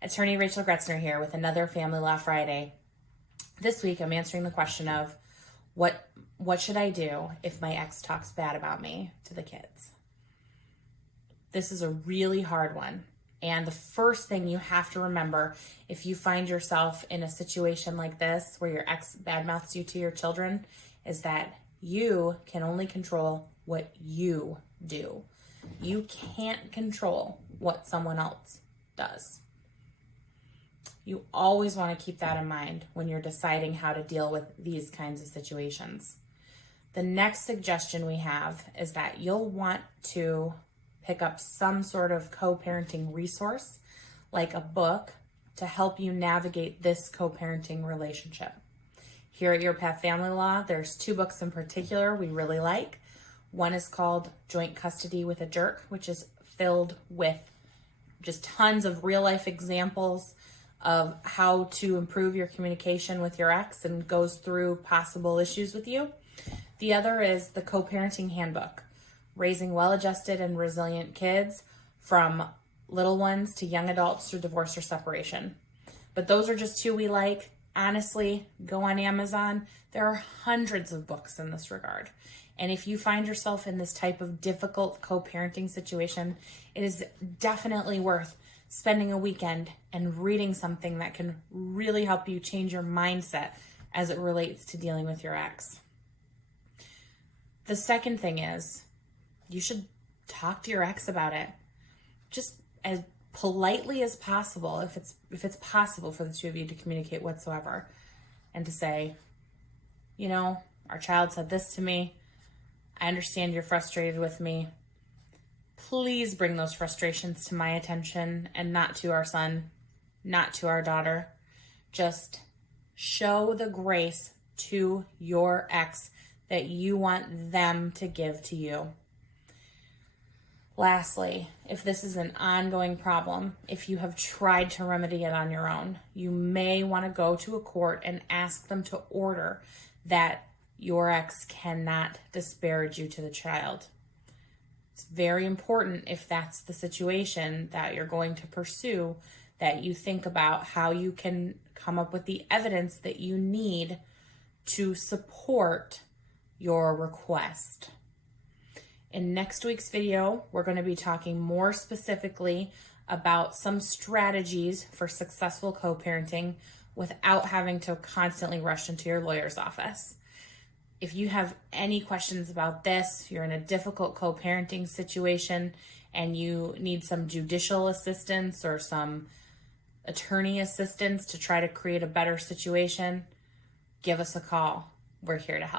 Attorney Rachel Gruetzner here with another Family Law Friday. This week I'm answering the question of what should I do if my ex talks bad about me to the kids? This is a really hard one. And the first thing you have to remember if you find yourself in a situation like this where your ex badmouths you to your children is that you can only control what you do. You can't control what someone else does. You always want to keep that in mind when you're deciding how to deal with these kinds of situations. The next suggestion we have is that you'll want to pick up some sort of co-parenting resource, like a book, to help you navigate this co-parenting relationship. Here at Your Path Family Law, there's two books in particular we really like. One is called Joint Custody with a Jerk, which is filled with just tons of real-life examples of how to improve your communication with your ex and goes through possible issues with you. The other is the Co-Parenting Handbook, Raising Well-Adjusted and Resilient Kids from little ones to young adults through divorce or separation. But those are just two we like. Honestly, go on Amazon. There are hundreds of books in this regard. And if you find yourself in this type of difficult co-parenting situation, it is definitely worth spending a weekend and reading something that can really help you change your mindset as it relates to dealing with your ex. The second thing is you should talk to your ex about it, just as politely as possible, if it's possible for the two of you to communicate whatsoever, and to say, you know, our child said this to me. I understand you're frustrated with me. Please bring those frustrations to my attention and not to our son, not to our daughter. Just show the grace to your ex that you want them to give to you. Lastly, if this is an ongoing problem, if you have tried to remedy it on your own, you may want to go to a court and ask them to order that your ex cannot disparage you to the child. It's very important, if that's the situation that you're going to pursue, that you think about how you can come up with the evidence that you need to support your request. In next week's video, we're going to be talking more specifically about some strategies for successful co-parenting without having to constantly rush into your lawyer's office. If you have any questions about this, you're in a difficult co-parenting situation and you need some judicial assistance or some attorney assistance to try to create a better situation, give us a call. We're here to help.